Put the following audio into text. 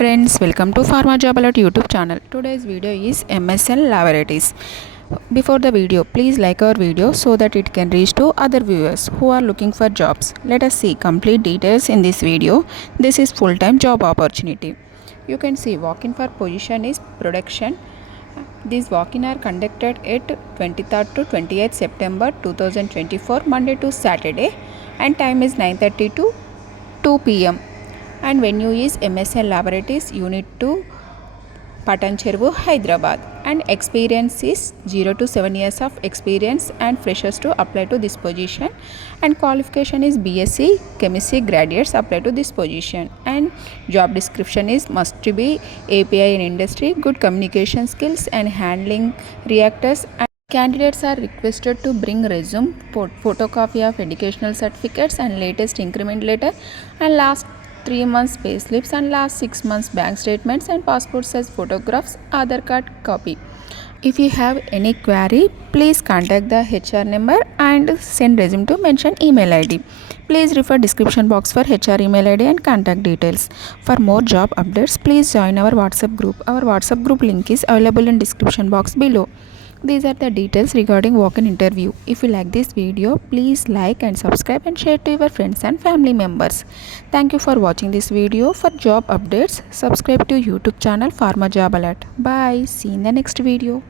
Friends, welcome to Pharma Job Alert YouTube channel. Today's video is MSN Laboratories. Before the video, please like our video so that it can reach to other viewers who are looking for jobs. Let us see complete details in this video. This is full-time job opportunity. You can see walk-in for position is production. These walk-in are conducted at 23rd to 28th September 2024, Monday to Saturday, and time is 9:30 to 2 p.m. and venue is MSN Laboratories Unit 2, Patancheru, Hyderabad, and experience is 0 to 7 years of experience and freshers to apply to this position, and qualification is BSc Chemistry graduates apply to this position, and job description is must to be API in industry, good communication skills and handling reactors, and candidates are requested to bring resume, photocopy of educational certificates and latest increment letter, and last 3 months pay slips and last 6 months bank statements and passport size photographs, Aadhaar card copy. If you have any query, please contact the HR number and send resume to mention email ID. Please refer description box for HR email ID and contact details. For more job updates, please join our WhatsApp group. Our WhatsApp group link is available in description box below. These are the details regarding walk-in interview. If you like this video, please like and subscribe and share to your friends and family members. Thank you for watching this video. For job updates, subscribe to YouTube channel Pharma Job Alert. Bye. See you in the next video.